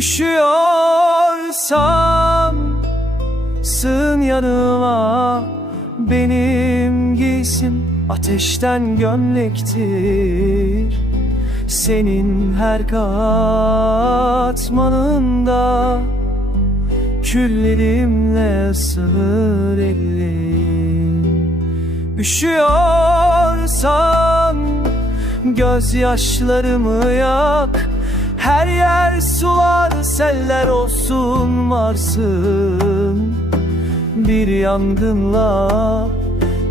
Üşüyorsam sığın yanıma Benim giysim ateşten gömlektir Senin her katmanında. Küllerimle ısırır ellerim. Üşüyorsan gözyaşlarımı yak her yer sular seller olsun varsın. Bir yangınla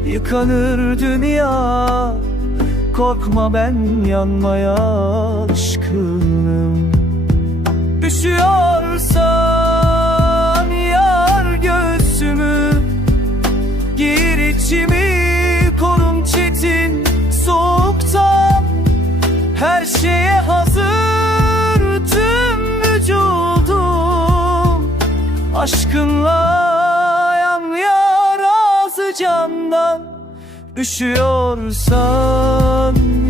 yıkanır dünya. Korkma ben yanmaya aşkınım. Üşüyorsan yar göğsümü Gir içimi korun çetin soğuktan. Her şeye hazır Aşkınla yanıyor ağzı candan Üşüyorsan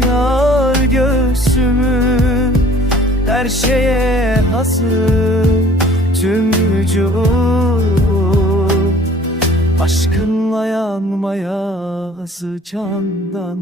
yar göğsümü her şeye hazır tüm vücudum. Aşkınla yanmaya hazır candan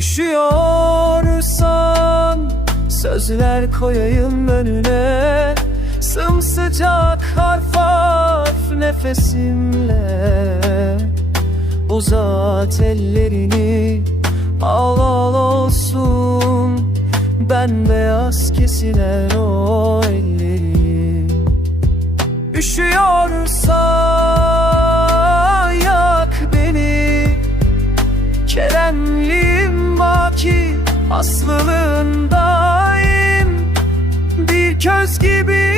Üşüyorsan sözler koyayım önüne. Sımsıcak harf harf nefesimle Uzat ellerini. Al al olsun Ben beyaz kesilen o ellerim Üşüyorsan baki aslılığındayım Bir köz gibi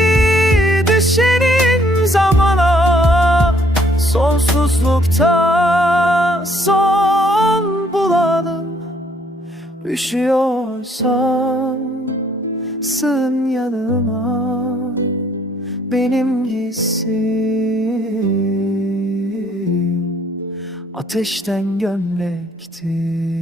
düşerim zamana. Sonsuzlukta son bulalım. Üşüyorsan sığın yanıma. Benim hissim ateşten gömlektir